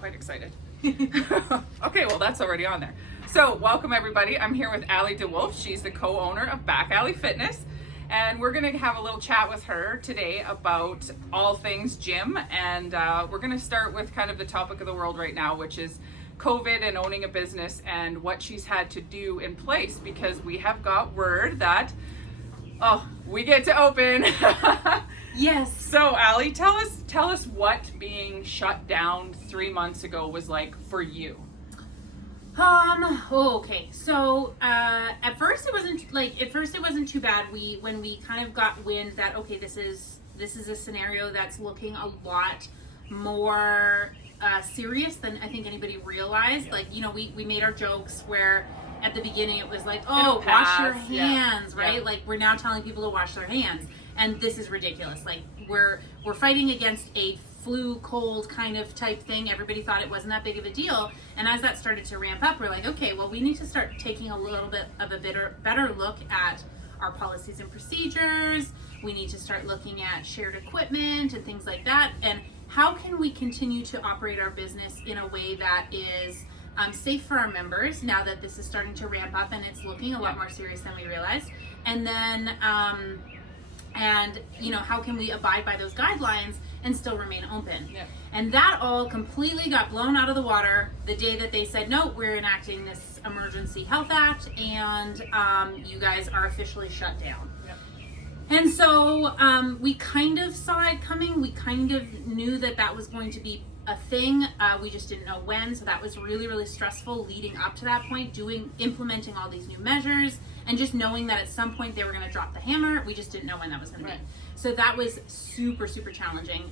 quite excited. Okay, well, that's already on there. So, welcome everybody. I'm here with Allie DeWolf. She's the co-owner of Back Alley Fitness. And we're going to have a little chat with her today about all things gym. And we're going to start with kind of the topic of the world right now, which is COVID and owning a business and what she's had to do in place, because we have got word that, we get to open. Yes. So, Allie, tell us what being shut down 3 months ago was like for you. Okay. So, at first it wasn't too bad. When we kind of got wind that, okay, this is a scenario that's looking a lot more serious than I think anybody realized. Yeah. Like, we made our jokes where at the beginning it was like, It'll wash your pass, hands, yeah. right? Yeah. Like, we're now telling people to wash their hands. And this is ridiculous. Like, we're fighting against a flu, cold kind of type thing. Everybody thought it wasn't that big of a deal. And as that started to ramp up, we're like, okay, well, we need to start taking a little bit of a better look at our policies and procedures. We need to start looking at shared equipment and things like that. And how can we continue to operate our business in a way that is safe for our members now that this is starting to ramp up and it's looking a lot more serious than we realized. And then, how can we abide by those guidelines and still remain open? Yeah. And that all completely got blown out of the water the day that they said, no, we're enacting this Emergency Health Act and you guys are officially shut down. Yeah. And so we kind of saw it coming. We kind of knew that was going to be a thing. We just didn't know when. So that was really, really stressful leading up to that point, implementing all these new measures and just knowing that at some point they were going to drop the hammer. We just didn't know when that was going to be. So that was super, super challenging.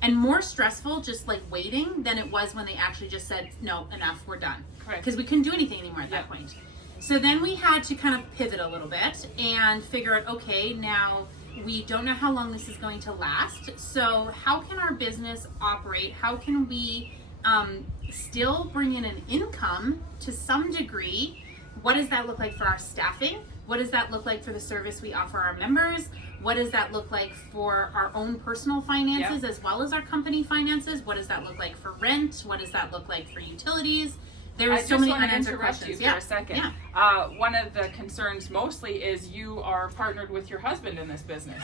And more stressful just like waiting than it was when they actually just said, no, enough, we're done. Correct. Because we couldn't do anything anymore at that point. So then we had to kind of pivot a little bit and figure out, okay, now we don't know how long this is going to last. So how can our business operate? How can we still bring in an income to some degree? What does that look like for our staffing? What does that look like for the service we offer our members? What does that look like for our own personal finances as well as our company finances? What does that look like for rent? What does that look like for utilities? There are so many unanswered questions. For a second. Yeah. One of the concerns mostly is you are partnered with your husband in this business.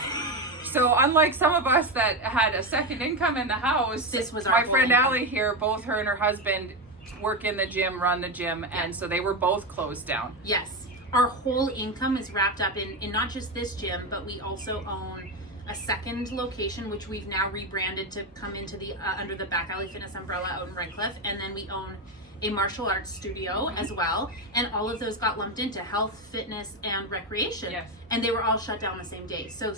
So unlike some of us that had a second income in the house, this was our my whole friend income. Allie here, both her and her husband work in the gym, run the gym, and so they were both closed down. Yes. Our whole income is wrapped up in not just this gym, but we also own a second location, which we've now rebranded to come into the under the Back Alley Fitness umbrella out in Redcliffe, and then we own a martial arts studio as well, and all of those got lumped into health, fitness, and recreation. Yes. And they were all shut down the same day. So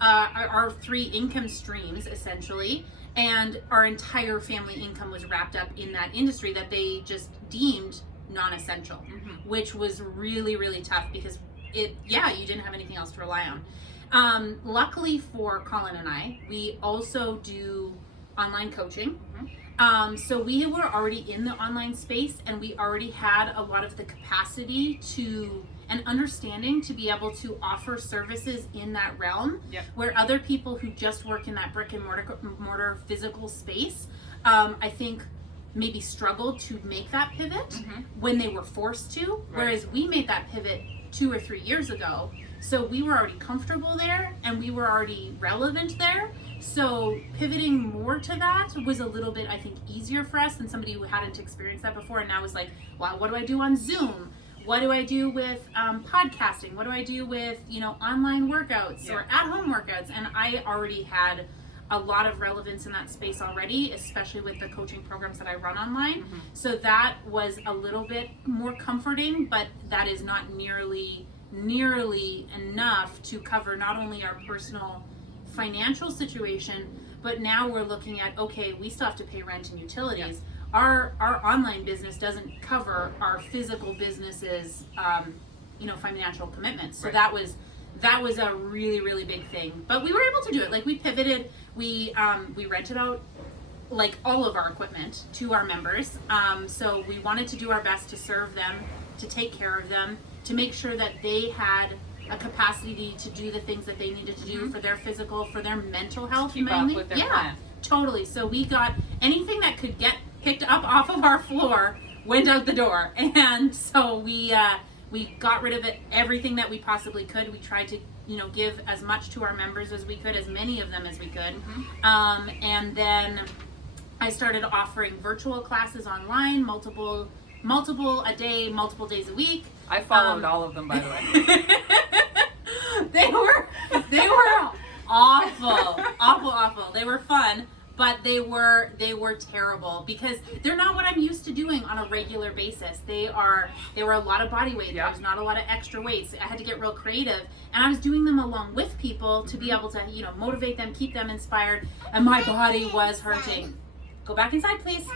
our three income streams essentially, and our entire family income was wrapped up in that industry that they just deemed non-essential, which was really, really tough because you didn't have anything else to rely on. Luckily for Colin and I, we also do online coaching. So we were already in the online space and we already had a lot of the capacity and understanding to be able to offer services in that realm where other people who just work in that brick and mortar physical space, I think maybe struggled to make that pivot when they were forced to, whereas we made that pivot 2 or 3 years ago. So we were already comfortable there and we were already relevant there. So pivoting more to that was a little bit, I think, easier for us than somebody who hadn't experienced that before and now was like, wow, what do I do on Zoom? What do I do with podcasting? What do I do with, online workouts or at-home workouts? And I already had a lot of relevance in that space already, especially with the coaching programs that I run online. So that was a little bit more comforting, but that is not nearly enough to cover not only our personal financial situation, but now we're looking at, okay, we still have to pay rent and utilities. Our online business doesn't cover our physical businesses, financial commitments. So that was a really, really big thing. But we were able to do it. Like, we pivoted. We rented out like all of our equipment to our members. So we wanted to do our best to serve them, to take care of them, to make sure that they had a capacity to do the things that they needed to do for their physical, for their mental health, Keep mainly. up with their plan. Totally. So we got anything that could get picked up off of our floor went out the door. And so we got rid of it, everything that we possibly could. We tried to, give as much to our members as we could, as many of them as we could. And then I started offering virtual classes online, multiple a day, multiple days a week. I followed all of them, by the way. They were awful. They were fun, but they were terrible because they're not what I'm used to doing on a regular basis. They were a lot of body weight. Yeah. There's not a lot of extra weights. I had to get real creative, and I was doing them along with people to be able to, motivate them, keep them inspired, and my body was hurting. Go back inside, please.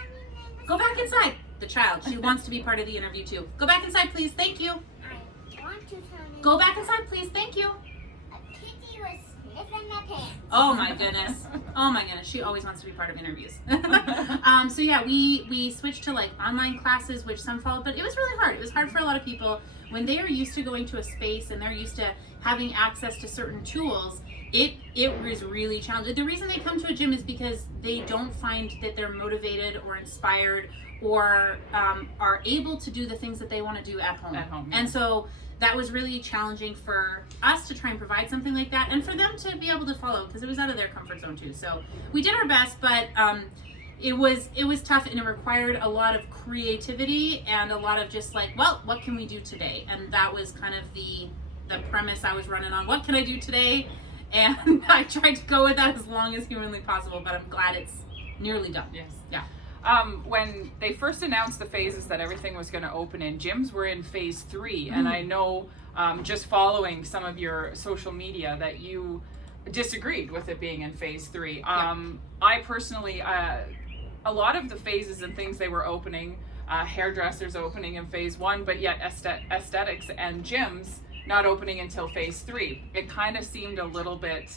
Go back inside. The child, she wants to be part of the interview too. Go back inside, please. Thank you. I want to tell you. Go back inside, please. Thank you. A kitty was sniffing my pants. Oh my goodness. She always wants to be part of interviews. So yeah, we switched to like online classes, which some followed, but it was really hard. It was hard for a lot of people when they are used to going to a space and they're used to having access to certain tools. It was really challenging. The reason they come to a gym is because they don't find that they're motivated or inspired or are able to do the things that they want to do at home. Yeah. And so that was really challenging for us to try and provide something like that, and for them to be able to follow, because it was out of their comfort zone too. So we did our best, but it was tough, and it required a lot of creativity and a lot of just like, well, what can we do today? And that was kind of the premise I was running on. What can I do today? And I tried to go with that as long as humanly possible, but I'm glad it's nearly done. Yes. Yeah. When they first announced the phases that everything was going to open in, gyms were in phase 3, and I know just following some of your social media that you disagreed with it being in phase 3. I personally, a lot of the phases and things they were opening, hairdressers opening in phase 1, but yet aesthetics and gyms not opening until phase 3. It kind of seemed a little bit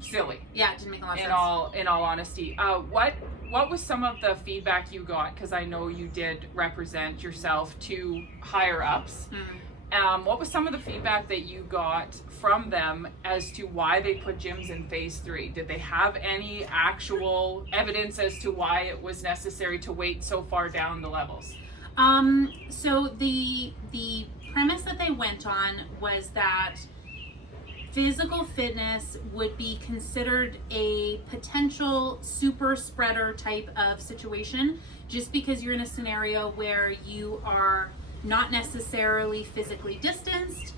silly. Yeah, it didn't make a lot of sense. In all honesty, what was some of the feedback you got? Because I know you did represent yourself to higher ups. What was some of the feedback that you got from them as to why they put gyms in phase 3? Did they have any actual evidence as to why it was necessary to wait so far down the levels? So the premise that they went on was that physical fitness would be considered a potential super spreader type of situation, just because you're in a scenario where you are not necessarily physically distanced,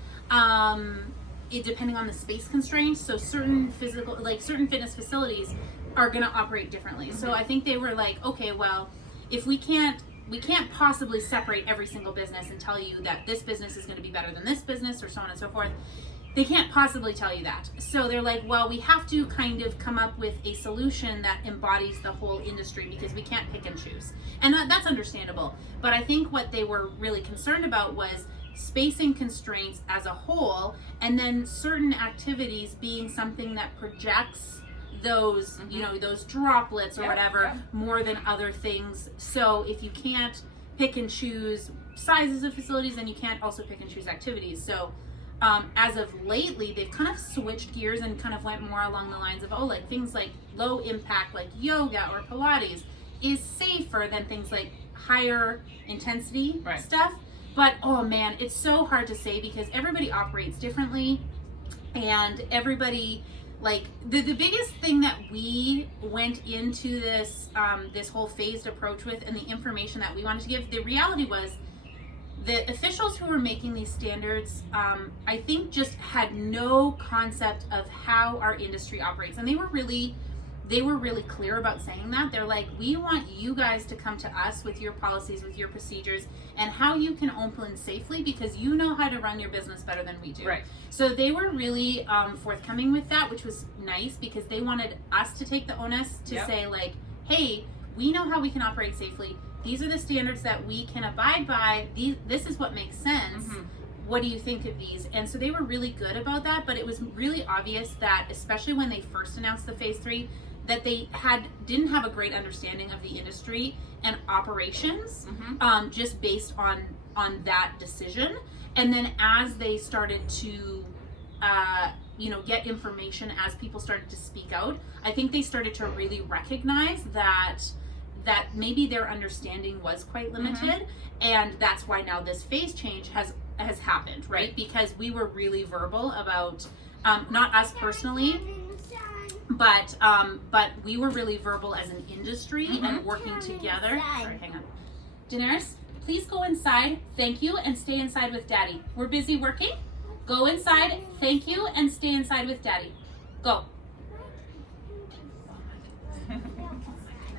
depending on the space constraints. So certain fitness facilities are going to operate differently. So I think they were like, okay, well, if we can't possibly separate every single business and tell you that this business is going to be better than this business, or so on and so forth. They can't possibly tell you that. So they're like, well, we have to kind of come up with a solution that embodies the whole industry, because we can't pick and choose. And that's understandable. But I think what they were really concerned about was spacing constraints as a whole, and then certain activities being something that projects those, those droplets or whatever more than other things. So if you can't pick and choose sizes of facilities, then you can't also pick and choose activities. So as of lately, they've kind of switched gears and kind of went more along the lines of, like things like low impact, like yoga or Pilates, is safer than things like higher intensity stuff. But oh man, it's so hard to say because everybody operates differently, and everybody, like the biggest thing that we went into this this whole phased approach with, and the information that we wanted to give, the reality was the officials who were making these standards, I think, just had no concept of how our industry operates. And they were really clear about saying that. They're like, we want you guys to come to us with your policies, with your procedures, and how you can open safely, because you know how to run your business better than we do. Right. So they were really forthcoming with that, which was nice, because they wanted us to take the onus to say, like, hey, we know how we can operate safely. These are the standards that we can abide by. This is what makes sense. What do you think of these? And so they were really good about that, but it was really obvious that, especially when they first announced the phase 3, that they didn't have a great understanding of the industry and operations, just based on that decision. And then as they started to get information, as people started to speak out, I think they started to really recognize that that maybe their understanding was quite limited, and that's why now this phase change has happened, right? Because we were really verbal about, not us personally, but we were really verbal as an industry and working together. Sorry, hang on. Daenerys, please go inside. Thank you, and stay inside with Daddy. We're busy working. Go inside. Thank you, and stay inside with Daddy. Go.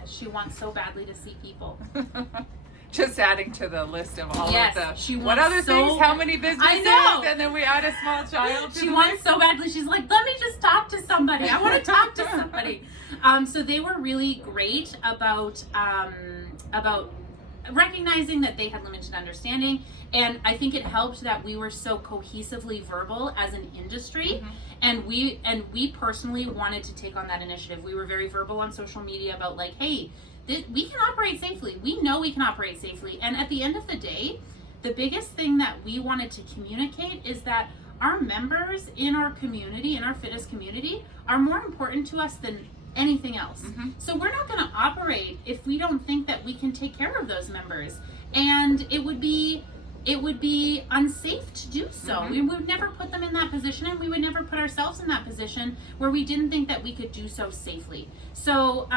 She wants so badly to see people. Just adding to the list of all Yes, of she the what wants other so things, how bad- many businesses, I know. and then we add a small child to She the wants list. so badly. She's like, let me just talk to somebody. I want to talk to somebody. So they were really great about recognizing that they had limited understanding, and I think it helped that we were so cohesively verbal as an industry, and we personally wanted to take on that initiative. We were very verbal on social media about like, hey, we can operate safely. We know we can operate safely, and at the end of the day, the biggest thing that we wanted to communicate is that our members in our community, in our fitness community, are more important to us than anything else. So we're not going to operate if we don't think that we can take care of those members, and it would be unsafe to do so. We would never put them in that position, and we would never put ourselves in that position where we didn't think that we could do so safely. So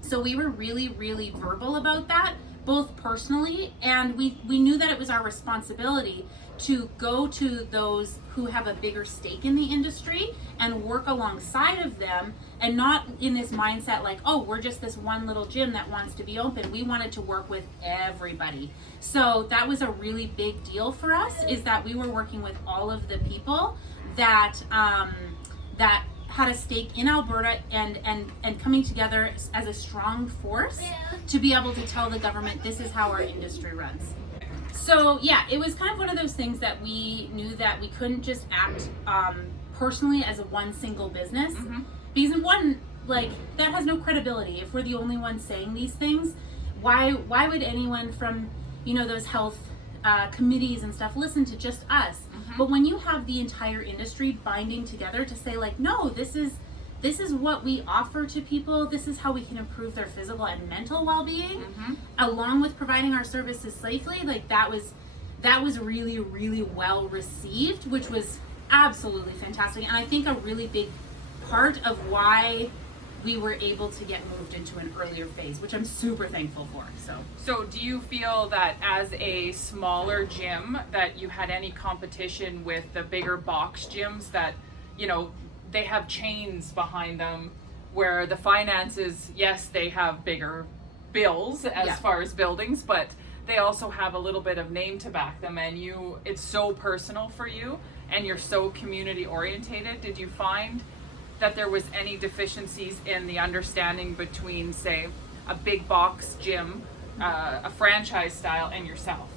so we were really, really verbal about that, both personally, and we knew that it was our responsibility to go to those who have a bigger stake in the industry and work alongside of them, and not in this mindset like, oh, we're just this one little gym that wants to be open. We wanted to work with everybody. So that was a really big deal for us, is that we were working with all of the people that that had a stake in Alberta and coming together as a strong force to be able to tell the government this is how our industry runs. So yeah, it was kind of one of those things that we knew that we couldn't just act personally as a one single business, because in one, like, that has no credibility. If we're the only ones saying these things, why would anyone from, you know, those health committees and stuff listen to just us? But when you have the entire industry binding together to say like, no, this is what we offer to people, this is how we can improve their physical and mental well-being, along with providing our services safely, like that was really, really well received, which was absolutely fantastic. And I think a really big part of why we were able to get moved into an earlier phase, which I'm super thankful for. So do you feel that as a smaller gym that you had any competition with the bigger box gyms that, you know, they have chains behind them where the finances, yes, they have bigger bills as far as buildings, but they also have a little bit of name to back them, and it's so personal for you and you're so community orientated. Did you find that there was any deficiencies in the understanding between, say, a big box gym, a franchise style, and yourself?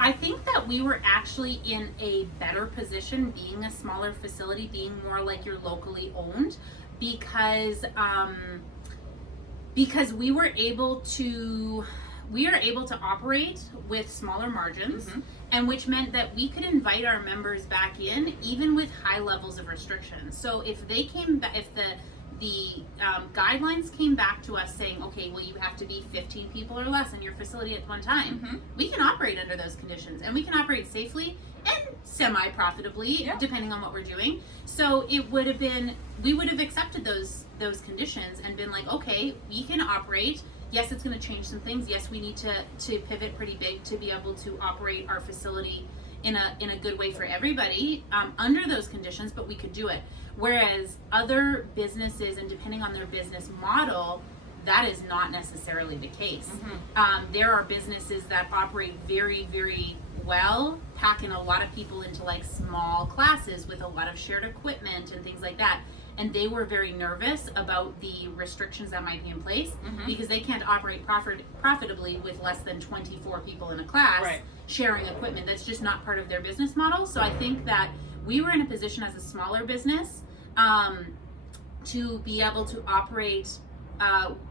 I think that we were actually in a better position being a smaller facility, being more like you're locally owned, because we were able to operate with smaller margins, and which meant that we could invite our members back in even with high levels of restrictions. So if they came back, if the guidelines came back to us saying, okay, well, you have to be 15 people or less in your facility at one time, we can operate under those conditions, and we can operate safely and semi-profitably, depending on what we're doing. So we would have accepted those conditions and been like, okay, we can operate. Yes, it's going to change some things. Yes, we need to pivot pretty big to be able to operate our facility in a good way for everybody under those conditions, but we could do it. Whereas other businesses, and depending on their business model, that is not necessarily the case. There are businesses that operate very, very well, packing a lot of people into like small classes with a lot of shared equipment and things like that. And they were very nervous about the restrictions that might be in place, because they can't operate profitably with less than 24 people in a class sharing equipment. That's just not part of their business model. So I think that we were in a position as a smaller business to be able to operate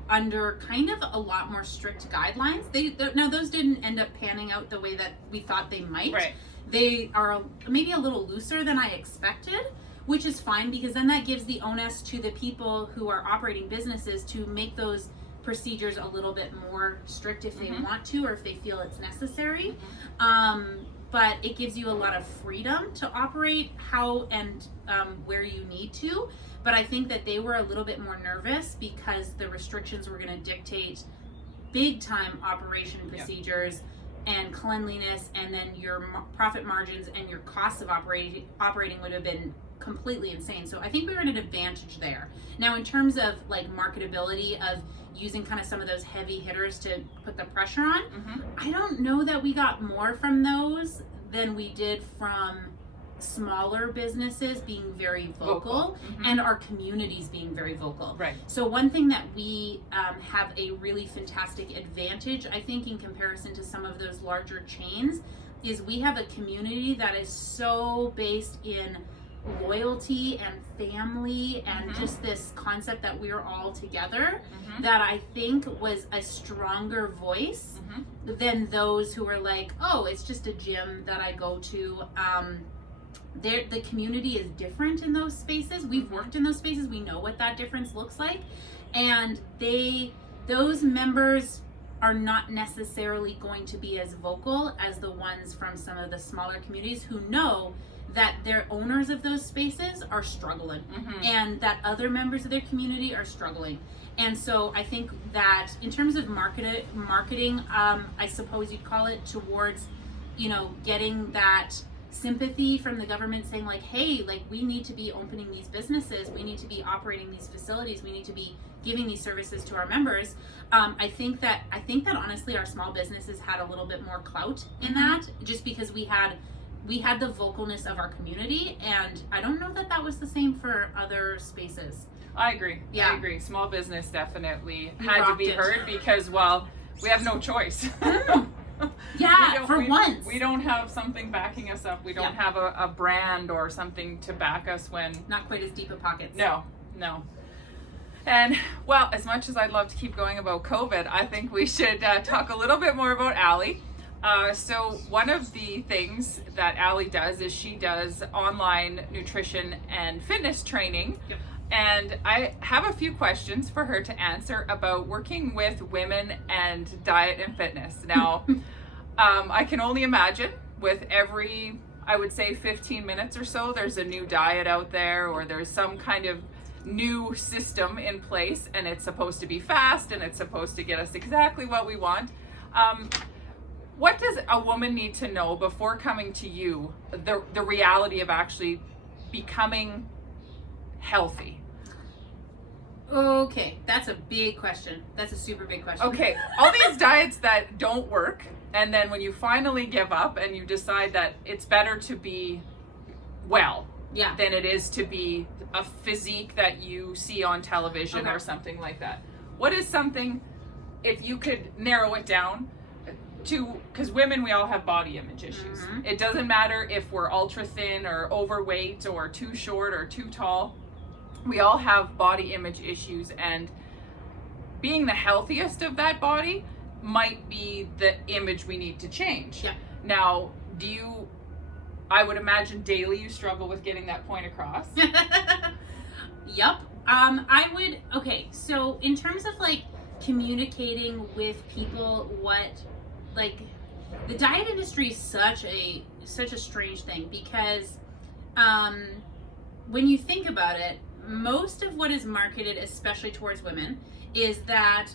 under kind of a lot more strict guidelines. Now those didn't end up panning out the way that we thought they might. They are maybe a little looser than I expected, which is fine, because then that gives the onus to the people who are operating businesses to make those procedures a little bit more strict if they want to, or if they feel it's necessary. But it gives you a lot of freedom to operate how and where you need to. But I think that they were a little bit more nervous because the restrictions were going to dictate big time operation procedures and cleanliness, and then your profit margins and your costs of operating would have been completely insane. So I think we were at an advantage there. Now, in terms of like marketability of using kind of some of those heavy hitters to put the pressure on, I don't know that we got more from those than we did from smaller businesses being very vocal and our communities being very vocal. Right. So one thing that we have a really fantastic advantage, I think, in comparison to some of those larger chains, is we have a community that is so based in loyalty and family and just this concept that we're all together that I think was a stronger voice than those who are like, oh, it's just a gym that I go to. The community is different in those spaces. We've worked in those spaces. We know what that difference looks like. And those members are not necessarily going to be as vocal as the ones from some of the smaller communities who know that their owners of those spaces are struggling and that other members of their community are struggling. And so I think that in terms of marketing, I suppose you'd call it, towards, getting that sympathy from the government saying like, hey, like we need to be opening these businesses, we need to be operating these facilities, we need to be giving these services to our members. I think that honestly our small businesses had a little bit more clout in that, just because we had the vocalness of our community, and I don't know that was the same for other spaces. I agree. Yeah. I agree. Small business definitely You had to rocked be it. heard because, well, we have no choice. Yeah, once. We don't have something backing us up. We don't have a brand or something to back us when... Not quite as deep of pockets. No. And, well, as much as I'd love to keep going about COVID, I think we should talk a little bit more about Allie. So one of the things that Allie does is she does online nutrition and fitness training. Yep. And I have a few questions for her to answer about working with women and diet and fitness. Now, I can only imagine with every, I would say 15 minutes or so, there's a new diet out there, or there's some kind of new system in place, and it's supposed to be fast and it's supposed to get us exactly what we want. What does a woman need to know before coming to you, the reality of actually becoming healthy? Okay, that's a big question. That's a super big question. Okay, all these diets that don't work, and then when you finally give up and you decide that it's better to be well than it is to be a physique that you see on television or something like that. What is something, if you could narrow it down to, because women, we all have body image issues. It doesn't matter if we're ultra thin or overweight or too short or too tall. We all have body image issues, and being the healthiest of that body might be the image we need to change. Yeah. Now, I would imagine daily you struggle with getting that point across. Yup. Okay, so in terms of like communicating with people the diet industry is such a strange thing, because when you think about it, most of what is marketed, especially towards women, is that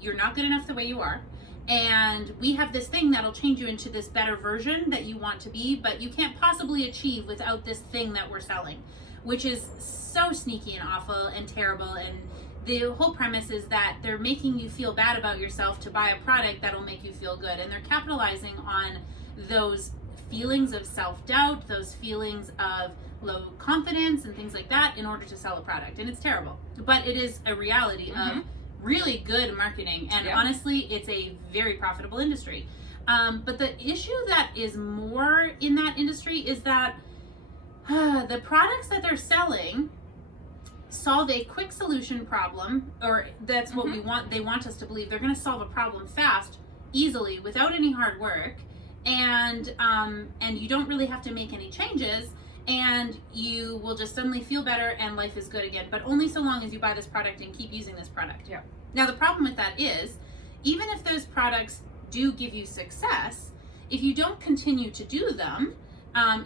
you're not good enough the way you are, and we have this thing that'll change you into this better version that you want to be, but you can't possibly achieve without this thing that we're selling, which is so sneaky and awful and terrible. And the whole premise is that they're making you feel bad about yourself to buy a product that'll make you feel good, and they're capitalizing on those feelings of self-doubt, those feelings of low confidence and things like that in order to sell a product. And it's terrible, but it is a reality of really good marketing, and honestly it's a very profitable industry. But the issue that is more in that industry is that the products that they're selling solve a quick solution problem, or that's what we want. They want us to believe they're going to solve a problem fast, easily, without any hard work, and you don't really have to make any changes, and you will just suddenly feel better and life is good again, but only so long as you buy this product and keep using this product. Yeah. Now, the problem with that is, even if those products do give you success, if you don't continue to do them,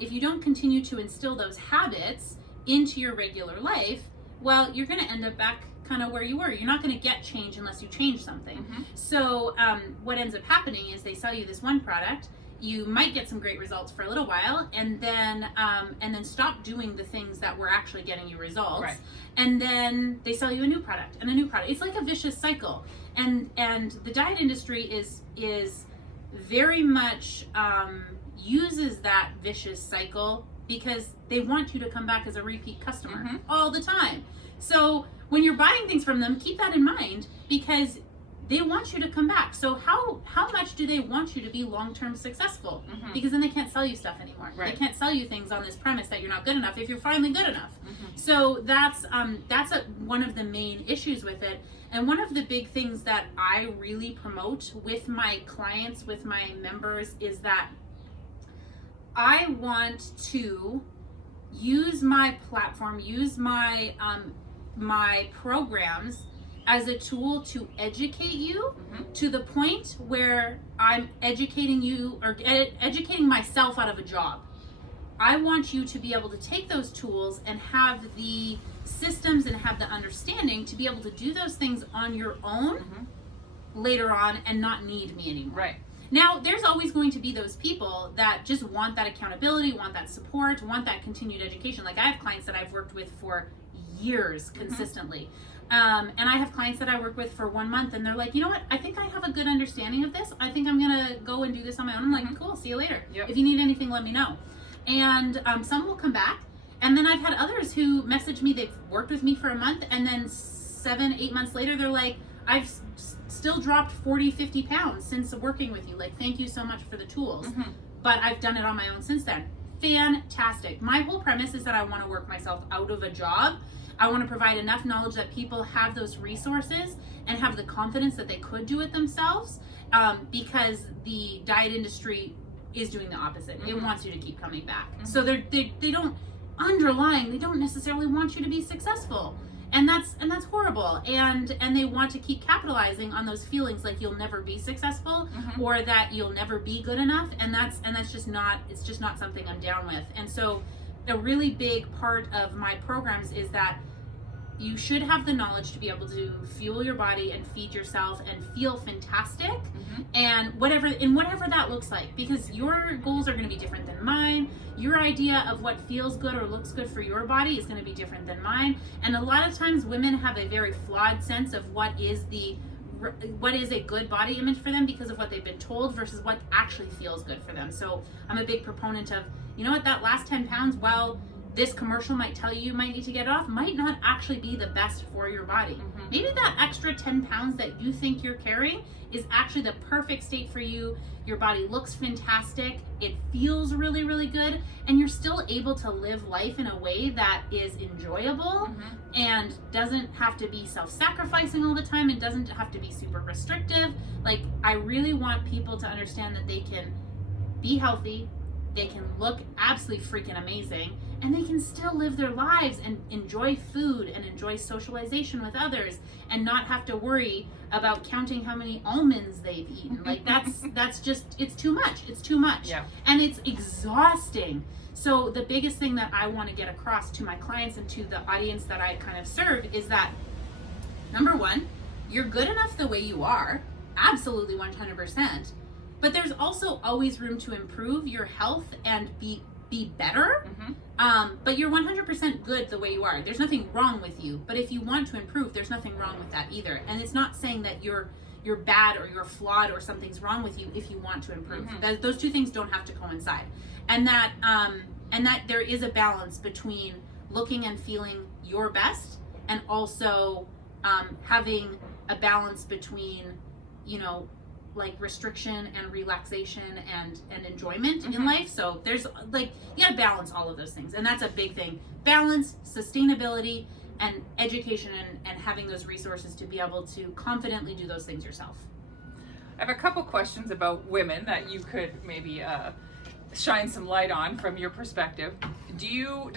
if you don't continue to instill those habits into your regular life, well, you're going to end up back kind of where you were. You're not going to get change unless you change something. Mm-hmm. So what ends up happening is they sell you this one product. You might get some great results for a little while, and then stop doing the things that were actually getting you results. Right. And then they sell you a new product and a new product. It's like a vicious cycle. And the diet industry is very much uses that vicious cycle because they want you to come back as a repeat customer Mm-hmm. all the time. So when you're buying things from them, keep that in mind because they want you to come back. So how much do they want you to be long-term successful? Mm-hmm. Because then they can't sell you stuff anymore. Right. They can't sell you things on this premise that you're not good enough if you're finally good enough. Mm-hmm. So that's one of the main issues with it. And one of the big things that I really promote with my clients, with my members, is that I want to use my platform, use my my programs as a tool to educate you Mm-hmm. to the point where I'm educating you or educating myself out of a job. I want you to be able to take those tools and have the systems and have the understanding to be able to do those things on your own Mm-hmm. later on and not need me anymore. Right. Now, there's always going to be those people that just want that accountability, want that support, want that continued education. Like I have clients that I've worked with for years consistently. And I have clients that I work with for 1 month and they're like, you know what? I think I have a good understanding of this. I think I'm going to go and do this on my own. I'm like, cool, see you later. Yep. If you need anything, let me know. And some will come back. And then I've had others who message me, they've worked with me for a month and then 7-8 months later, they're like, I've still dropped 40-50 pounds since working with you. Like, thank you so much for the tools. Mm-hmm. But I've done it on my own since then. Fantastic. My whole premise is that I want to work myself out of a job. I want to provide enough knowledge that people have those resources and have the confidence that they could do it themselves, because the diet industry is doing the opposite. It Mhm. wants you to keep coming back. Mhm. So they don't they don't necessarily want you to be successful. And that's horrible. And they want to keep capitalizing on those feelings like you'll never be successful Mhm. or that you'll never be good enough. And that's just not something I'm down with. And so a really big part of my programs is that you should have the knowledge to be able to fuel your body and feed yourself and feel fantastic, and whatever that looks like, because your goals are going to be different than mine. Your idea of what feels good or looks good for your body is going to be different than mine. And a lot of times women have a very flawed sense of what is a good body image for them because of what they've been told versus what actually feels good for them. So I'm a big proponent of, you know what, that last 10 pounds, well, this commercial might tell you might need to get it off, might not actually be the best for your body. Mhm. Maybe that extra 10 pounds that you think you're carrying is actually the perfect state for you. Your body looks fantastic, it feels really, really good, and you're still able to live life in a way that is enjoyable Mhm. and doesn't have to be self-sacrificing all the time and doesn't have to be super restrictive. Like, I really want people to understand that they can be healthy, they can look absolutely freaking amazing, and they can still live their lives and enjoy food and enjoy socialization with others and not have to worry about counting how many almonds they've eaten. Like, that's just, it's too much. It's too much. Yeah. And it's exhausting. So the biggest thing that I want to get across to my clients and to the audience that I kind of serve is that, number one, you're good enough the way you are, absolutely 100%, but there's also always room to improve your health and be better. Mhm. But you're 100% good the way you are. There's nothing wrong with you. But if you want to improve, there's nothing wrong with that either. And it's not saying that you're bad or you're flawed or something's wrong with you if you want to improve. Mhm. Those two things don't have to coincide. And that there is a balance between looking and feeling your best and also having a balance between, you know, like restriction and relaxation and enjoyment in Mhm. life. So there's like, you gotta balance all of those things, and that's a big thing. Balance, sustainability, and education, and having those resources to be able to confidently do those things yourself. I have a couple questions about women that you could maybe shine some light on from your perspective. Do you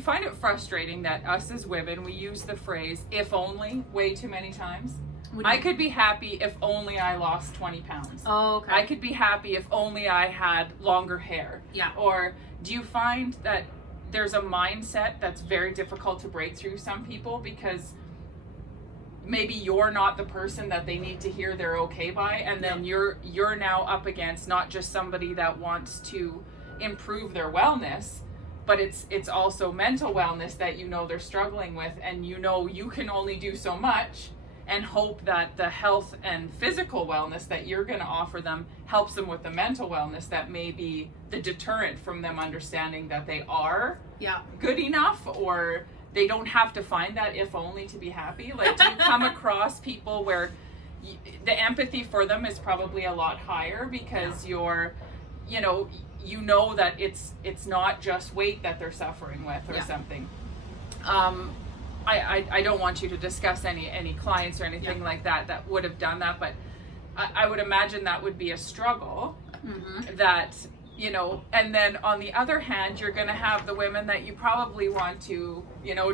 find it frustrating that us as women, we use the phrase "if only" way too many times? I could be happy if only I lost 20 pounds. Oh, okay. I could be happy if only I had longer hair. Yeah. Or do you find that there's a mindset that's very difficult to break through some people because maybe you're not the person that they need to hear they're okay by, and then you're now up against not just somebody that wants to improve their wellness, but it's also mental wellness that you know they're struggling with, and you know you can only do so much and hope that the health and physical wellness that you're going to offer them helps them with the mental wellness that may be the deterrent from them understanding that they are good enough, or they don't have to find that if only to be happy. Like, do you come across people where the empathy for them is probably a lot higher because you're, you know that it's not just weight that they're suffering with or something. I don't want you to discuss any clients or anything like that would have done that, but I would imagine that would be a struggle. That, and then on the other hand, you're going to have the women that you probably want to,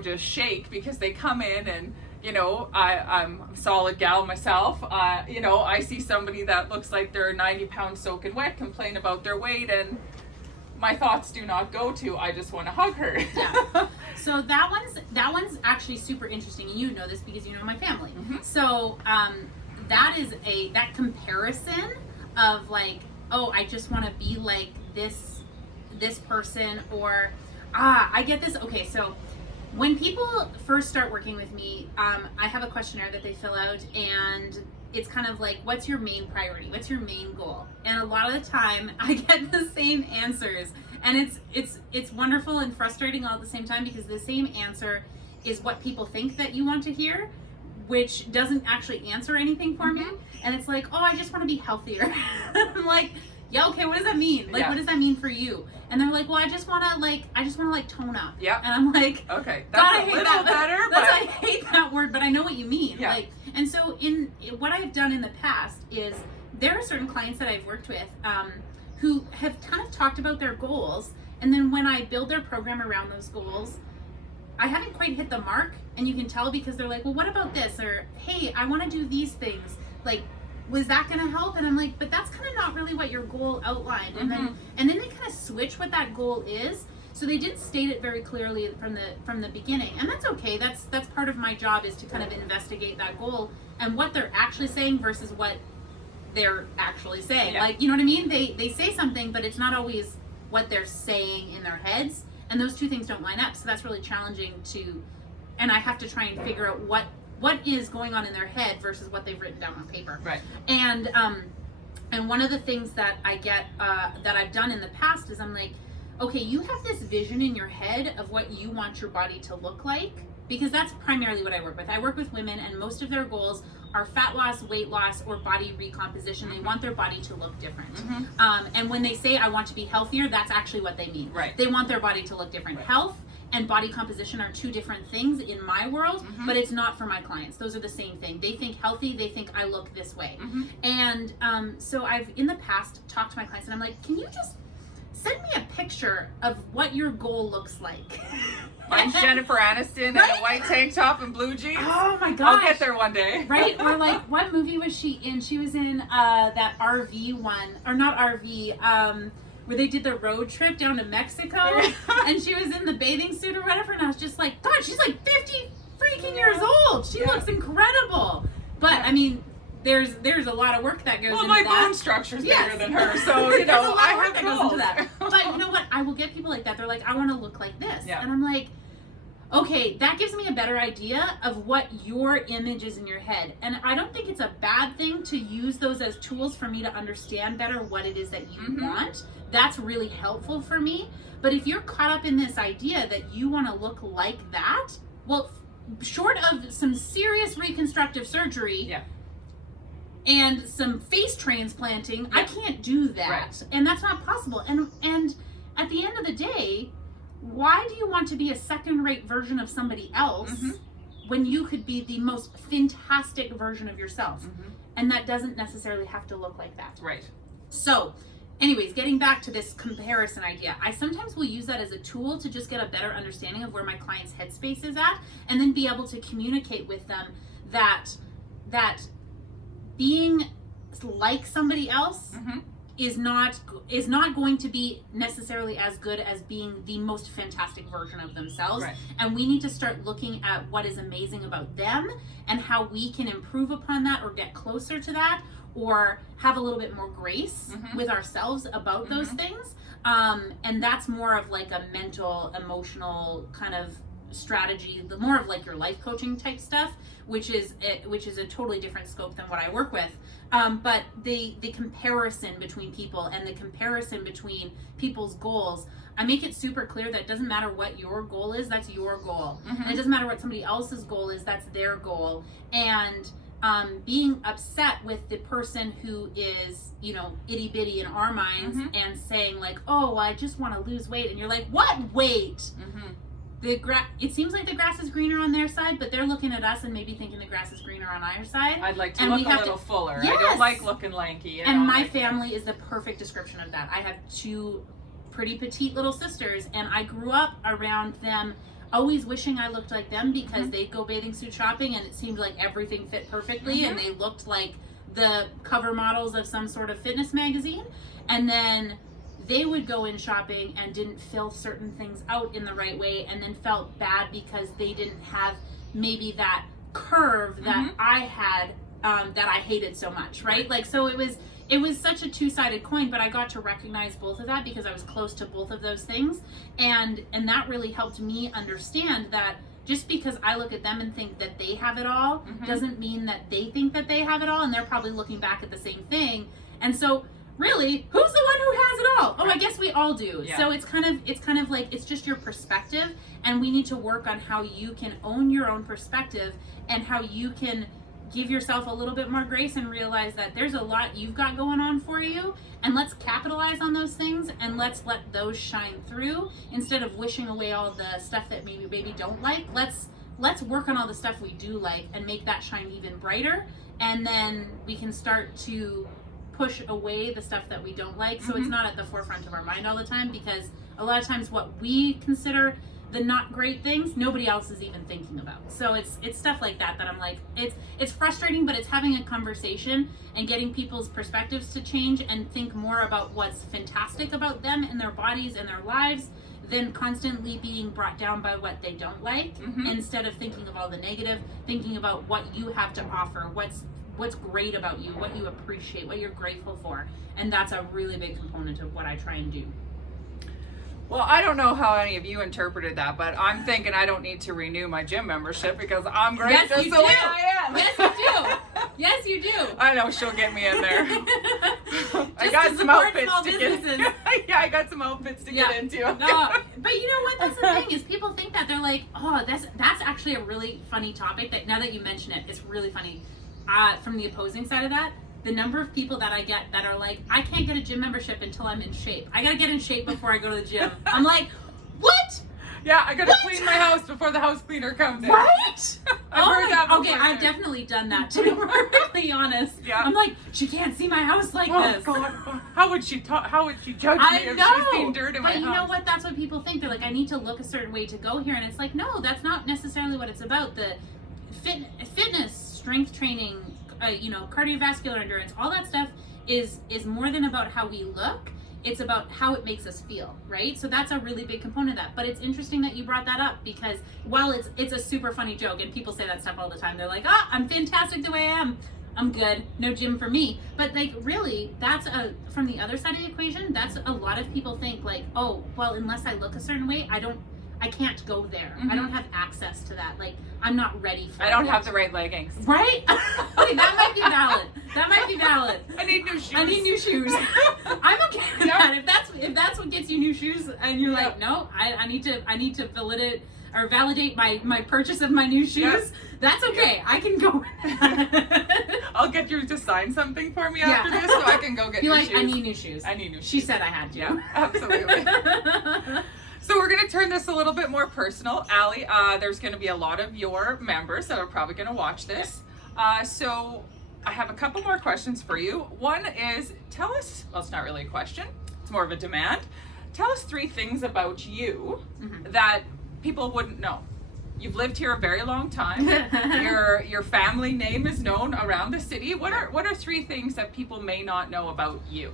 just shake because they come in and, I'm a solid gal myself. I see somebody that looks like they're 90 pounds soaking wet, complain about their weight, and my thoughts do not go to, I just want to hug her. So that one's actually super interesting. You know this because you know my family. So that comparison of like, oh, I just want to be like this person, or I get this. Okay, so when people first start working with me, I have a questionnaire that they fill out, and it's kind of like, what's your main priority? What's your main goal? And a lot of the time I get the same answers, and it's wonderful and frustrating all at the same time, because the same answer is what people think that you want to hear, which doesn't actually answer anything for me. And it's like, oh, I just want to be healthier. I'm like, yeah, okay, what does that mean? Like, what does that mean for you? And they're like, well, I just want to tone up. Yeah. And I'm like, okay, that's a little better, but I hate that word, but I know what you mean. Yeah. Like, and so in what I've done in the past is there are certain clients that I've worked with who have kind of talked about their goals, and then when I build their program around those goals, I haven't quite hit the mark, and you can tell because they're like, well, what about this? Or, hey, I want to do these things. Like, was that going to help? And I'm like, but that's kind of not really what your goal outlined. And then they kind of switch what that goal is. So they didn't state it very clearly from the beginning, and that's okay. That's part of my job, is to kind of investigate that goal and what they're actually saying versus what they're actually saying. Like, you know what I mean? They say something, but it's not always what they're saying in their heads, and those two things don't line up. So that's really challenging and I have to try and figure out what is going on in their head versus what they've written down on paper. Right. And one of the things that I get that I've done in the past is I'm like, okay, you have this vision in your head of what you want your body to look like, because that's primarily what I work with. I work with women, and most of their goals are fat loss, weight loss, or body recomposition. They want their body to look different. And when they say, I want to be healthier, that's actually what they mean. Right. They want their body to look different. Right. Health and body composition are two different things in my world, but it's not for my clients. Those are the same thing. They think healthy, they think I look this way. And so I've in the past talked to my clients, and I'm like, can you just send me a picture of what your goal looks like? Mine's Jennifer Aniston in a white tank top and blue jeans. Oh my gosh. I'll get there one day. Right? Or like, what movie was she in? She was in that RV one, or not RV, where they did the road trip down to Mexico, and she was in the bathing suit or whatever, and I was just like, God, she's like 50 freaking years old. She looks incredible. But I mean, there's a lot of work that goes into that. Well, my bone structure's bigger than her, so I have that goes into that. But you know what? I will get people like that. They're like, I want to look like this, and I'm like, okay, that gives me a better idea of what your image is in your head. And I don't think it's a bad thing to use those as tools for me to understand better what it is that you want. That's really helpful for me. But if you're caught up in this idea that you want to look like that, well, short of some serious reconstructive surgery and some face transplanting, I can't do that. Right. And that's not possible. And at the end of the day, why do you want to be a second-rate version of somebody else when you could be the most fantastic version of yourself? And that doesn't necessarily have to look like that. Right. So, anyways, getting back to this comparison idea, I sometimes will use that as a tool to just get a better understanding of where my client's headspace is at, and then be able to communicate with them that that being like somebody else Mm-hmm. is not going to be necessarily as good as being the most fantastic version of themselves. Right. And we need to start looking at what is amazing about them and how we can improve upon that or get closer to that or have a little bit more grace Mhm. with ourselves about those Mhm. things. And that's more of like a mental, emotional kind of strategy, the more of like your life coaching type stuff, which is a totally different scope than what I work with. But the comparison between people and the comparison between people's goals, I make it super clear that it doesn't matter what your goal is, that's your goal. Mhm. And it doesn't matter what somebody else's goal is, that's their goal. And being upset with the person who is, itty bitty in our minds Mhm. and saying like, oh, I just want to lose weight. And you're like, what weight? Mm-hmm. It seems like the grass is greener on their side, but they're looking at us and maybe thinking the grass is greener on our side. I'd like to And look we a have little to- fuller. I Yes. don't like looking lanky. And my family is the perfect description of that. I have two pretty petite little sisters, and I grew up around them always wishing I looked like them because Mhm. they'd go bathing suit shopping and it seemed like everything fit perfectly Mhm. and they looked like the cover models of some sort of fitness magazine. And then they would go in shopping and didn't fill certain things out in the right way and then felt bad because they didn't have maybe that curve that Mhm. I had that I hated so much, right? Like, so it was such a two-sided coin, but I got to recognize both of that because I was close to both of those things. And that really helped me understand that just because I look at them and think that they have it all Mhm. doesn't mean that they think that they have it all, and they're probably looking back at the same thing. And so really, who's the one who has it all? Oh, I guess we all do. Yeah. So it's kind of like, it's just your perspective, and we need to work on how you can own your own perspective and how you can give yourself a little bit more grace and realize that there's a lot you've got going on for you, and let's capitalize on those things and let's let those shine through instead of wishing away all the stuff that maybe don't like. Let's work on all the stuff we do like and make that shine even brighter, and then we can start to push away the stuff that we don't like, so it's Mhm. not at the forefront of our mind all the time, because a lot of times what we consider the not great things nobody else is even thinking about. So it's stuff like that I'm like, it's frustrating, but it's having a conversation and getting people's perspectives to change and think more about what's fantastic about them and their bodies and their lives than constantly being brought down by what they don't like. Mhm. Instead of thinking of all the negative, thinking about what you have to offer, what's great about you, what you appreciate, what you're grateful for. And that's a really big component of what I try and do. Well, I don't know how any of you interpreted that, but I'm thinking I don't need to renew my gym membership because I'm great Yes, just you the way do. I am. Yes, you do. Yes, you do. I know she'll get me in there. I Just got to some support outfits small to businesses. get. Yeah, I got some outfits to get into. No, but you know what? That's the thing is people think that they're like, oh, that's actually a really funny topic. That now that you mention it, it's really funny. From the opposing side of that, the number of people that I get that are like, I can't get a gym membership until I'm in shape. I gotta get in shape before I go to the gym. I'm like, what? Yeah, I gotta What? clean my house before the house cleaner comes in. What? I've heard that before, okay, I've too. definitely done that, to be perfectly honest. Yeah. I'm like, she can't see my house like Oh this. God! How would she talk? How would she judge me I if know, she's seen dirt in my but you house? know what? That's what people think. They're like, I need to look a certain way to go here, and it's like, no, that's not necessarily what it's about. The fitness, strength training, cardiovascular endurance, all that stuff is more than about how we look. It's about how it makes us feel, right? So that's a really big component of that. But it's interesting that you brought that up because while it's a super funny joke and people say that stuff all the time, they're like, I'm fantastic the way I am. I'm good. No gym for me. But like really, that's from the other side of the equation, that's a lot of people think like, oh, well, unless I look a certain way, I can't go there. Mhm. I don't have access to that. Like, I'm not ready for it. I don't have the right leggings. Right? Okay, that might be valid. That might be valid. I need new shoes. I need new shoes. I'm okay with Yeah. that. If that's what gets you new shoes, and you're like, no, I need to validate my purchase of my new shoes. Yes. That's okay. I can go with that. I'll get you to sign something for me Yeah. after this so I can go get Be new like, shoes. I need new shoes. I need new shoes. She said I had to. Yeah, absolutely. So we're going to turn this a little bit more personal. Allie, there's going to be a lot of your members that are probably going to watch this. So I have a couple more questions for you. One is, tell us, well, it's not really a question. It's more of a demand. Tell us 3 things about you Mhm. that people wouldn't know. you've lived here a very long time. Your family name is known around the city. What are 3 things that people may not know about you?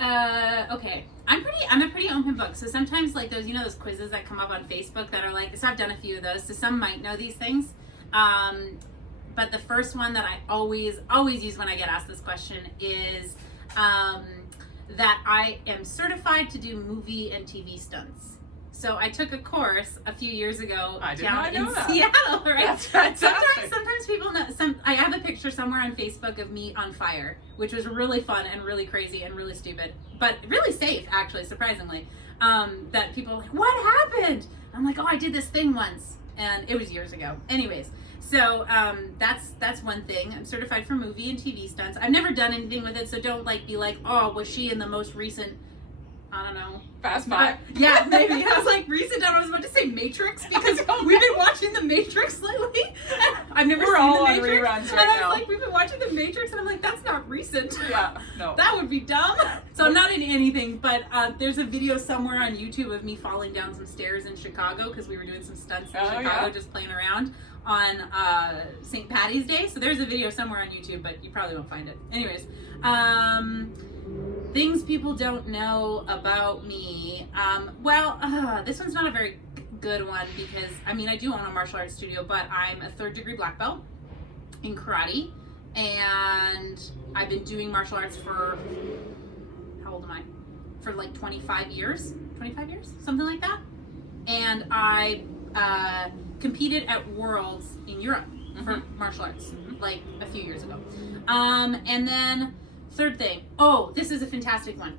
Okay. I'm a pretty open book. So sometimes like those, those quizzes that come up on Facebook that are like, so I've done a few of those. So some might know these things. But the first one that I always use when I get asked this question is, that I am certified to do movie and TV stunts. So I took a course a few years ago down in Seattle, right? That's fantastic. Sometimes people know. I have a picture somewhere on Facebook of me on fire, which was really fun and really crazy and really stupid, but really safe, actually, surprisingly. That people are like, what happened? I'm like, oh, I did this thing once, and it was years ago. Anyways, so that's one thing. I'm certified for movie and TV stunts. I've never done anything with it, so don't be like, oh, was she in the most recent? I don't know. Fast Five? Yeah, maybe. I was like, recent, I was about to say Matrix because we've been watching The Matrix lately. I've never We're seen all The on Matrix. reruns right and I now. was like, we've been watching The Matrix, and I'm like, that's not recent. Yeah, no. That would be dumb. So I'm not in anything, but there's a video somewhere on YouTube of me falling down some stairs in Chicago because we were doing some stunts in Chicago, just playing around on St. Patty's Day. So there's a video somewhere on YouTube, but you probably won't find it. Anyways, things people don't know about me. This one's not a very good one because, I do own a martial arts studio, but I'm a 3rd degree black belt in karate, and I've been doing martial arts for, how old am I? For like 25 years? 25 years? Something like that. And I competed at Worlds in Europe for martial arts, like a few years ago. And then, 3rd thing. Oh, this is a fantastic one.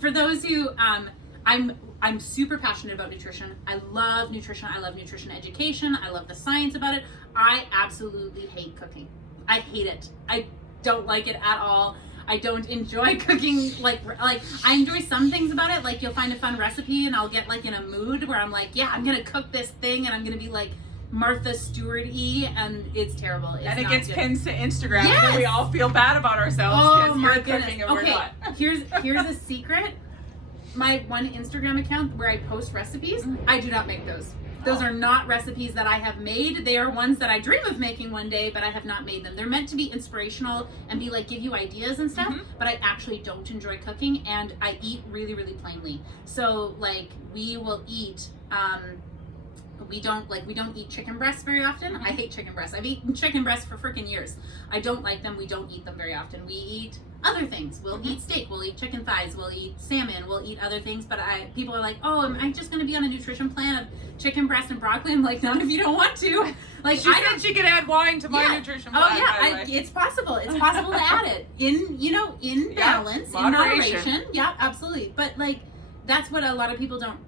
For those who, I'm super passionate about nutrition. I love nutrition. I love nutrition education. I love the science about it. I absolutely hate cooking. I hate it. I don't like it at all. I don't enjoy cooking. Like I enjoy some things about it. Like you'll find a fun recipe and I'll get like in a mood where I'm like, yeah, I'm gonna cook this thing and I'm gonna be like Martha Stewart-y, and it's terrible. It's and it not gets good. pins to Instagram, Yes! and we all feel bad about ourselves Oh because my you're goodness. cooking and we're Okay, not. here's a secret. My one Instagram account where I post recipes, I do not make those. Those are not recipes that I have made. They are ones that I dream of making one day, but I have not made them. They're meant to be inspirational and be like give you ideas and stuff, but I actually don't enjoy cooking, and I eat really, really plainly. So like we will eat we don't eat chicken breasts very often. I hate chicken breasts. I've eaten chicken breasts for freaking years. I don't like them. We don't eat them very often. We eat other things. We'll eat steak. We'll eat chicken thighs. We'll eat salmon. We'll eat other things. But people are like, oh, am I just going to be on a nutrition plan of chicken breast and broccoli? I'm like, not if you don't want to. Like She said she could add wine to my nutrition plan. Oh yeah, it's possible. It's possible to add it in balance, in moderation. Yeah, absolutely. But like, that's what a lot of people don't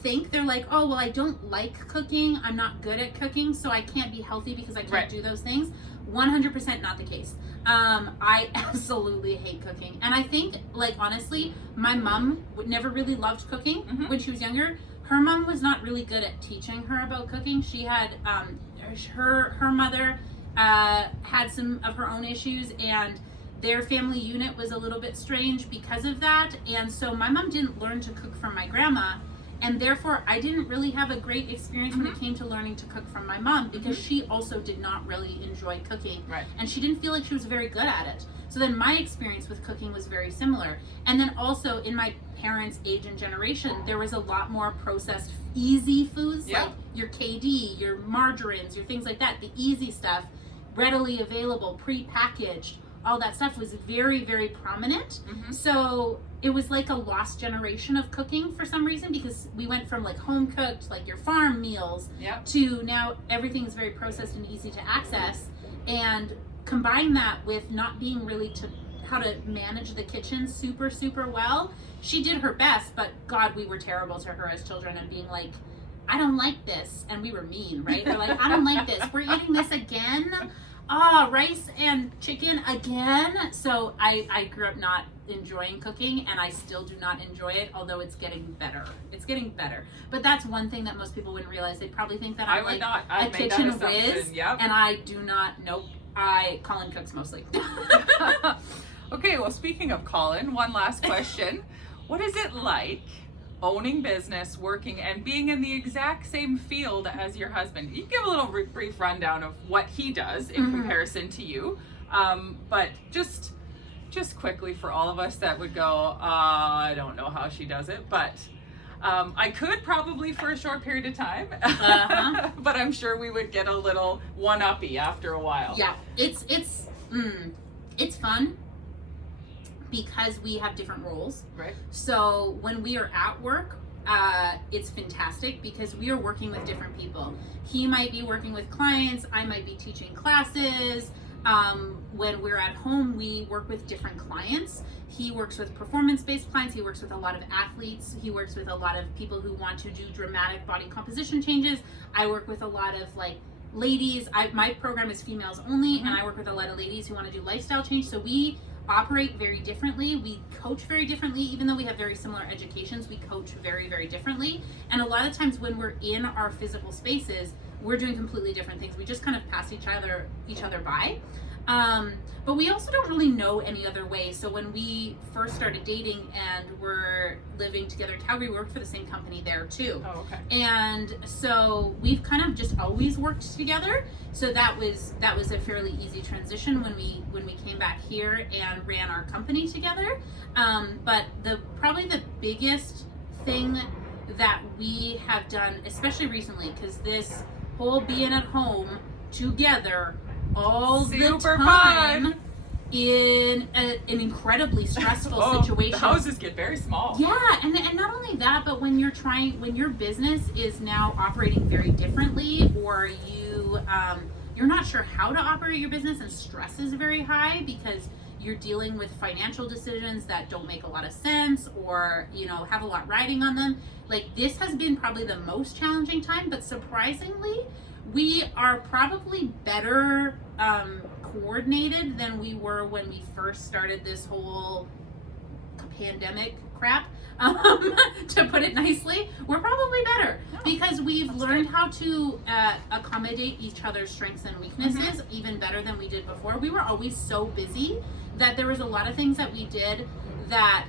think. They're like, oh well, I don't like cooking, I'm not good at cooking, so I can't be healthy because I can't do those things. 100% not the case. I absolutely hate cooking, and I think, like, honestly, my mom never really loved cooking when she was younger. Her mom was not really good at teaching her about cooking. She had her mother had some of her own issues, and their family unit was a little bit strange because of that, and so my mom didn't learn to cook from my grandma. And therefore, I didn't really have a great experience when it came to learning to cook from my mom, because she also did not really enjoy cooking. Right. And she didn't feel like she was very good at it. So then my experience with cooking was very similar. And then also in my parents' age and generation, there was a lot more processed, easy foods, like your KD, your margarines, your things like that, the easy stuff, readily available, pre-packaged. All that stuff was very, very prominent. So it was like a lost generation of cooking for some reason, because we went from like home cooked, like your farm meals, to now everything's very processed and easy to access. And combine that with not being really how to manage the kitchen super, super well. She did her best, but God, we were terrible to her as children, and being like, I don't like this. And we were mean, right? We're like, I don't like this. We're eating this again. Rice and chicken again. So I grew up not enjoying cooking, and I still do not enjoy it, although it's getting better. It's getting better. But that's one thing that most people wouldn't realize. They'd probably think that I'm like a kitchen whiz, and I do not. Nope. Colin cooks mostly. Okay, well, speaking of Colin, one last question. What is it like owning business, working, and being in the exact same field as your husband. You can give a little brief rundown of what he does in comparison to you, but just quickly for all of us that would go, I don't know how she does it, but I could probably for a short period of time, but I'm sure we would get a little one-uppy after a while. Yeah, it's fun because we have different roles. Right. So when we are at work, it's fantastic because we are working with different people. He might be working with clients, I might be teaching classes. When we're at home, we work with different clients. He works with performance-based clients. He works with a lot of athletes. He works with a lot of people who want to do dramatic body composition changes. I work with a lot of like ladies. My program is females only, and I work with a lot of ladies who want to do lifestyle change. So we operate very differently. We coach very differently. Even though we have very similar educations, we coach very, very differently. And a lot of times when we're in our physical spaces, we're doing completely different things. We just kind of pass each other by. But we also don't really know any other way. So when we first started dating and were living together in Calgary, we worked for the same company there too. Oh, okay. And so we've kind of just always worked together. So that was a fairly easy transition when we came back here and ran our company together. But probably the biggest thing that we have done, especially recently, because this whole being at home together all Super the time fun. in an incredibly stressful situation. The houses get very small. Yeah, and not only that, but when your business is now operating very differently, or you're not sure how to operate your business, and stress is very high because you're dealing with financial decisions that don't make a lot of sense, or have a lot riding on them. Like, this has been probably the most challenging time, but surprisingly, we are probably better coordinated than we were when we first started this whole pandemic crap. To put it nicely, we're probably better because we've learned how to accommodate each other's strengths and weaknesses even better than we did before. We were always so busy that there was a lot of things that we did that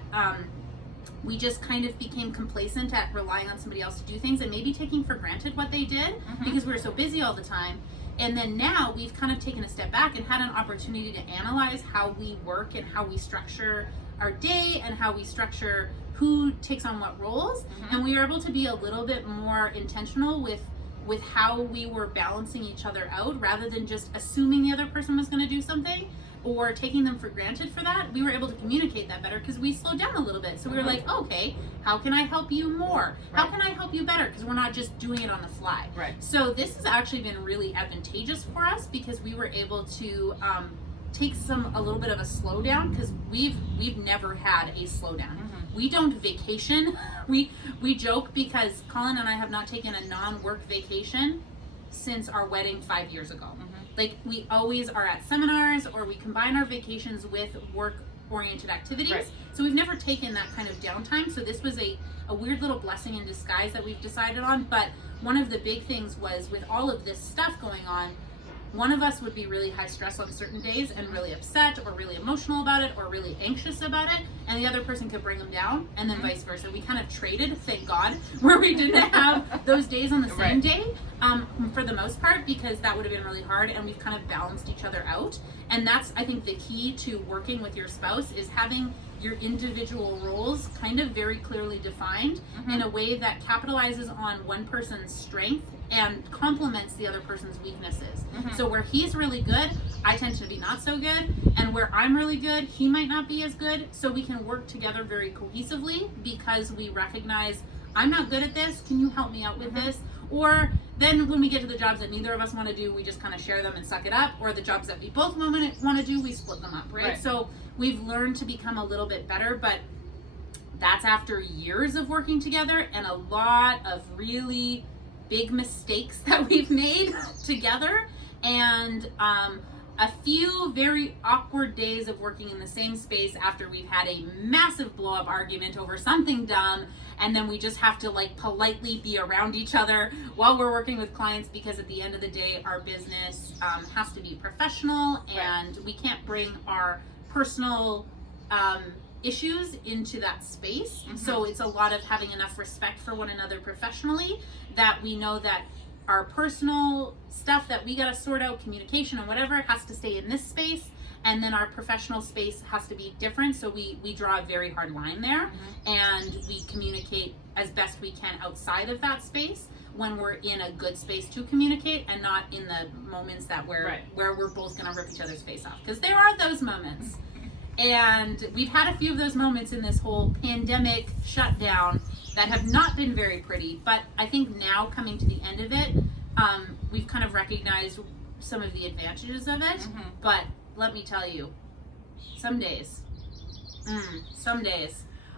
we just kind of became complacent at relying on somebody else to do things and maybe taking for granted what they did because we were so busy all the time. And then now we've kind of taken a step back and had an opportunity to analyze how we work and how we structure our day and how we structure who takes on what roles. And we were able to be a little bit more intentional with how we were balancing each other out rather than just assuming the other person was going to do something or taking them for granted for that. We were able to communicate that better because we slowed down a little bit. So we were like, okay, how can I help you more? How can I help you better? Because we're not just doing it on the fly. Right. So this has actually been really advantageous for us because we were able to take a little bit of a slowdown because we've never had a slowdown. We don't vacation. We joke because Colin and I have not taken a non-work vacation since our wedding 5 years ago. Like, we always are at seminars or we combine our vacations with work-oriented activities. Right. So we've never taken that kind of downtime. So this was a weird little blessing in disguise that we've decided on. But one of the big things was with all of this stuff going on, one of us would be really high stress on certain days and really upset or really emotional about it or really anxious about it, and the other person could bring them down, and then vice versa. We kind of traded, thank God, where we didn't have those days on the same day for the most part, because that would have been really hard, and we've kind of balanced each other out. And that's, I think, the key to working with your spouse is having your individual roles kind of very clearly defined in a way that capitalizes on one person's strength and complements the other person's weaknesses. So where he's really good, I tend to be not so good, and where I'm really good, he might not be as good. So we can work together very cohesively because we recognize, I'm not good at this, can you help me out with this? Or then when we get to the jobs that neither of us want to do, we just kind of share them and suck it up. Or the jobs that we both want to do, we split them up, right? So we've learned to become a little bit better, but that's after years of working together and a lot of really big mistakes that we've made together, and a few very awkward days of working in the same space after we've had a massive blow up argument over something dumb, and then we just have to like politely be around each other while we're working with clients, because at the end of the day our business has to be professional, and we can't bring our personal issues into that space. So it's a lot of having enough respect for one another professionally, that we know that our personal stuff that we got to sort out, communication and whatever, has to stay in this space, and then our professional space has to be different. So we draw a very hard line there, and we communicate as best we can outside of that space when we're in a good space to communicate, and not in the moments that where we're both gonna rip each other's face off, because there are those moments. And we've had a few of those moments in this whole pandemic shutdown that have not been very pretty, but I think now, coming to the end of it, we've kind of recognized some of the advantages of it. But let me tell you, some days,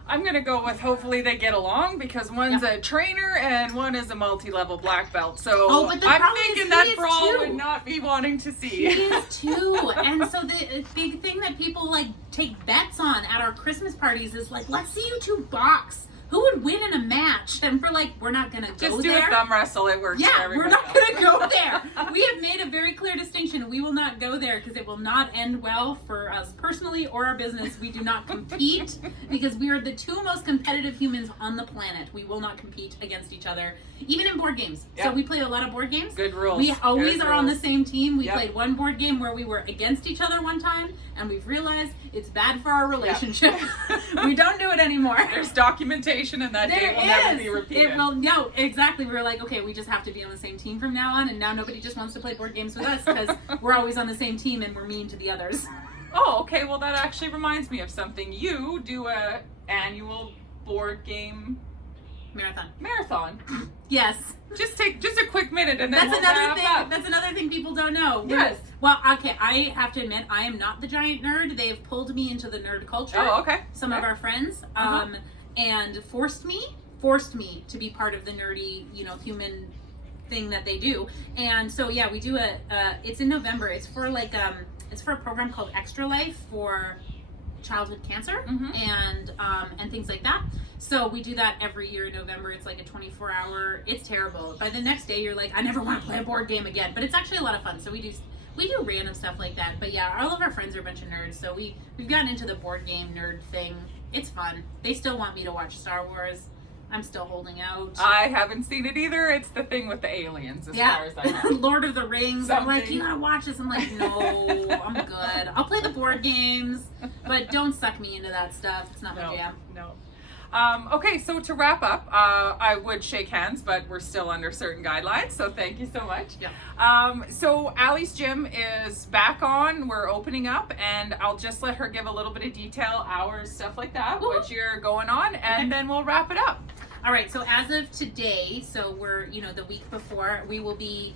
I'm gonna go with hopefully they get along, because one's a trainer and one is a multi-level black belt. So but the I'm problem thinking is that he is brawl too. would not be wanting to see. He is too. And so the big thing that people like take bets on at our Christmas parties is like, let's see you two box. Who would win in a match? And we're like, we're not gonna go Just do there. a thumb wrestle. It works. for Yeah, everybody we're not else. gonna go there. We have made a very clear distinction. We will not go there because it will not end well for us personally or our business. We do not compete because we are the two most competitive humans on the planet. We will not compete against each other, even in board games. Yep. So we play a lot of board games. Good rules. We always Good are on the rules. same team. We Yep. played one board game where we were against each other one time, and we've realized it's bad for our relationship. We don't do it anymore. There's documentation, and that day will never be repeated. It will, no, exactly. We were like, okay, we just have to be on the same team from now on, and now nobody just wants to play board games with us because we're always on the same team and we're mean to the others. Oh, okay. Well, that actually reminds me of something. You do a annual board game marathon. Yes. Just take a quick minute, and then That's we'll another wrap thing. up. That's another thing people don't know. Yes. Well, okay, I have to admit, I am not the giant nerd. They've pulled me into the nerd culture. Oh, okay. Some of our friends, and forced me to be part of the nerdy, human thing that they do. And so yeah, we do it's in November. It's for it's for a program called Extra Life for childhood cancer and things like that. So we do that every year in November. It's like a 24-hour. It's terrible. By the next day, you're like, I never want to play a board game again. But it's actually a lot of fun. So we do random stuff like that. But yeah, all of our friends are a bunch of nerds. So we've gotten into the board game nerd thing. It's fun. They still want me to watch Star Wars. I'm still holding out. I haven't seen it either. It's the thing with the aliens, as far as I know. Lord of the Rings. I'm like, Something. you gotta watch this. I'm like, no, I'm good. I'll play the board games, but don't suck me into that stuff. It's not my jam. No. Okay, so to wrap up, I would shake hands, but we're still under certain guidelines, so thank you so much. Yeah. So Allie's Gym is back on. We're opening up, and I'll just let her give a little bit of detail, hours, stuff like that, Woo-hoo. what you're going on, and then we'll wrap it up. All right, so as of today, so we're, the week before, we will be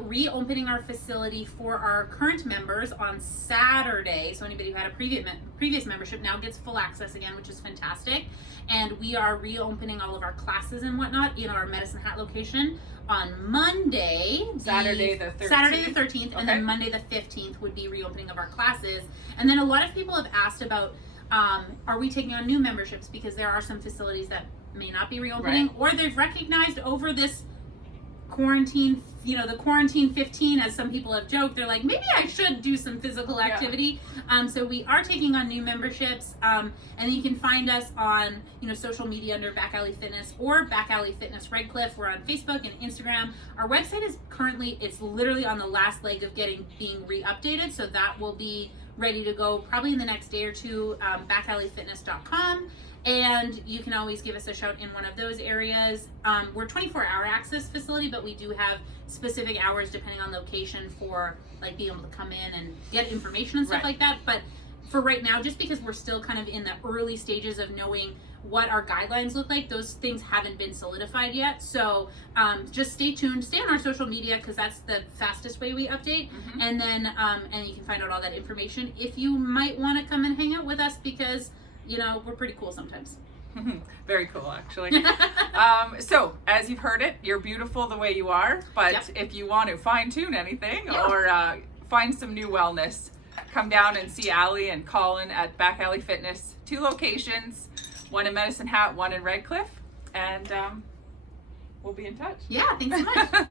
reopening our facility for our current members on Saturday. So anybody who had a previous membership now gets full access again, which is fantastic. And we are reopening all of our classes and whatnot in our Medicine Hat location on Monday. Saturday the 13th. Saturday the 13th, and then Okay. Monday the 15th would be reopening of our classes. And then a lot of people have asked about, are we taking on new memberships? Because there are some facilities that may not be reopening, or they've recognized over this quarantine, the quarantine 15, as some people have joked, they're like, maybe I should do some physical activity. So we are taking on new memberships, and you can find us on social media under Back Alley Fitness or Back Alley Fitness Redcliffe. We're on Facebook and Instagram. Our website is it's literally on the last leg of being re-updated, so that will be ready to go probably in the next day or two. backalleyfitness.com. And you can always give us a shout in one of those areas. We're 24-hour access facility, but we do have specific hours depending on location for being able to come in and get information and stuff like that. But for right now, just because we're still kind of in the early stages of knowing what our guidelines look like, those things haven't been solidified yet. So just stay tuned, stay on our social media, because that's the fastest way we update. And then and you can find out all that information if you might want to come and hang out with us, because we're pretty cool sometimes. Very cool, actually. So, as you've heard it, you're beautiful the way you are, but if you want to fine-tune anything or find some new wellness, come down and see Allie and Colin at Back Alley Fitness. 2 locations, one in Medicine Hat, one in Redcliffe, and we'll be in touch. Yeah, thanks so much.